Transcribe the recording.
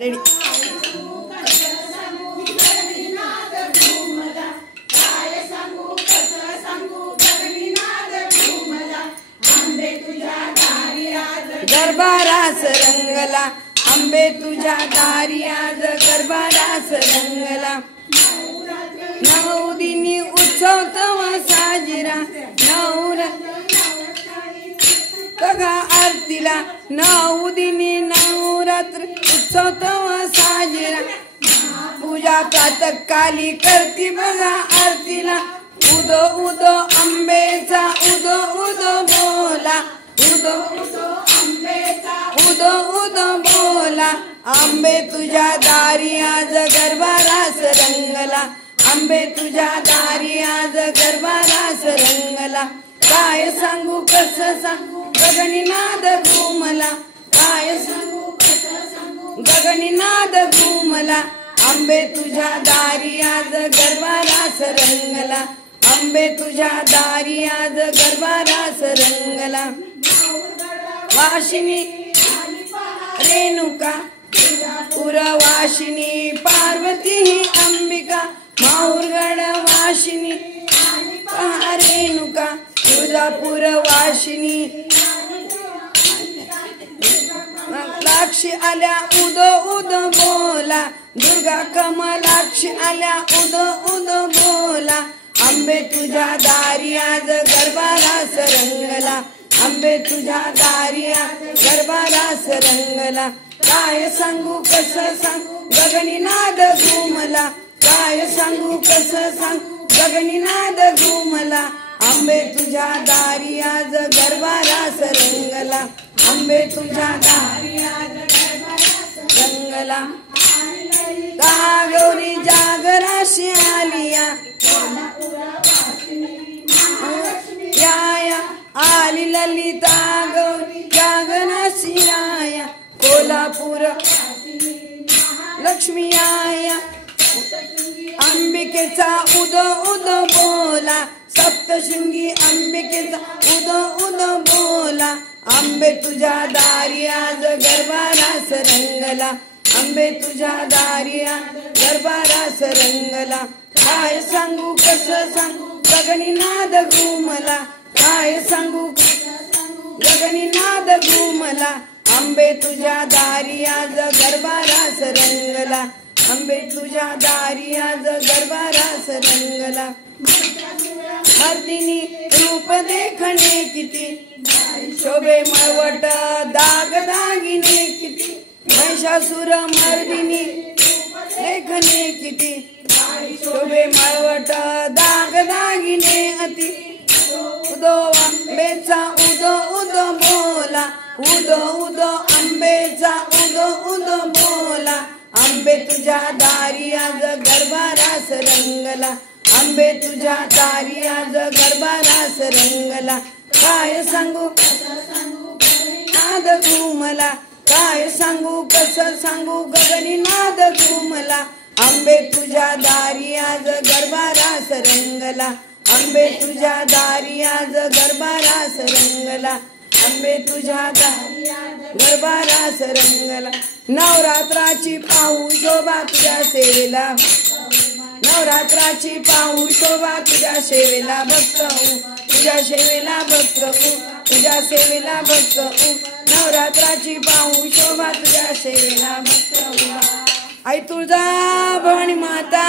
Ready. Garba रास रंगला आंबे तुझ्या दारी आज गरबा रास रंगला. नऊ दिनी उत्सव तवा साजरा बघा आरतीला. नऊ दिनी नवरात्र उत्सव तवा साजरा. पूजा प्रातःकाली करती बघा आरतीला. उदो उदो आंबेचा उदो उदो बोला. उदो उदो आंबेचा उदो उदो बोला. आंबे तुझ्या दारी आज गरबा रास रंगला. आंबे तुझ्या दारी आज गरबा रास रंगला. काय सांगू कसं सांगू गगनीनाद घुमला. काय सांगू कसं सांगू गगनीनाद घुमला. आंबे तुझ्या दारी आज गरबा रास रंगला. आंबे तुझ्या दारी आज गरबा रास रंगला. वाशिनी रेणुका पुरवाशिनी पार्वती ही अंबिका. माहुरगड वाशिनी रेणुका तुळजापूर वाशिनी. लाक्षी आल्या उदो उदो बोला. दुर्गा कमलाक्षी आल्या उदो उदो बोला. आंबे तुझ्या दारी आज गरबा रास रंगला. आंबे तुझ्या दारी आज गरबा रास रंगला. काय सांगू कसं सांगू गगनीनाद घुमला. काय सांगू कसं सांगू गगनीनाद घुमला. आंबे तुझ्या दारी आज गरबा रास रंगला. आंबे तुझ्या दारी आज गरबा रास रंगला. का गौरी जागराशी आलिया या आली ललिता गौरी जागराशी आया. कोल्हापूर लक्ष्मी आया. अंबिकेचा उदो उदो बोला. सप्तशृंगी अंबिकेचा उदो उदो बोला. आंबे तुझ्या दारी आज गरबा रास रंगला. आंबे तुझ्या दारी आज गरबा रास रंगला. काय सांगू कसं सांगू गगनीनाद घुमला. काय सांगू गगनीनाद घुमला. आंबे तुझ्या दारी आज गरबा रास रंगला. आंबे तुझ्या दारी आज गरबा रास रंगला. मर्दिनी रूप देखणे किती शोभे मळवट दाग दागिने किती. महिषासुर मर्दिनी देखणे किती शोभे मळवट दाग दागिने अति. उदो आंबेचा उदो उदो बोला. उदो उदो आंबेचा उदो उदो बोला. आंबे तुझ्या दारी आज गरबा रास रंगला. आंबे तुझ्या दारी आज गरबा रास रंगला. काय सांगू नाद घुमला. काय सांगू कसं सांगू गगनीनाद घुमला. आंबे तुझ्या दारी आज गरबा रास रंगला. आंबे तुझ्या दारी आज गरबा रास रंगला. आंबे तुझ्या दारी गरबा रास रंगला. नवरात्राची पाहू शोभा तुझ्या सेवेला. नवरात्राची पाहू शोभा तुझ्या सेवेला भक्त तुझ्या सेवेला भक्त तुझ्या सेवेला भक्त. नवरात्राची पाहू शोभा तुझ्या सेवेला भक्त. आई तुळजा भवानी माता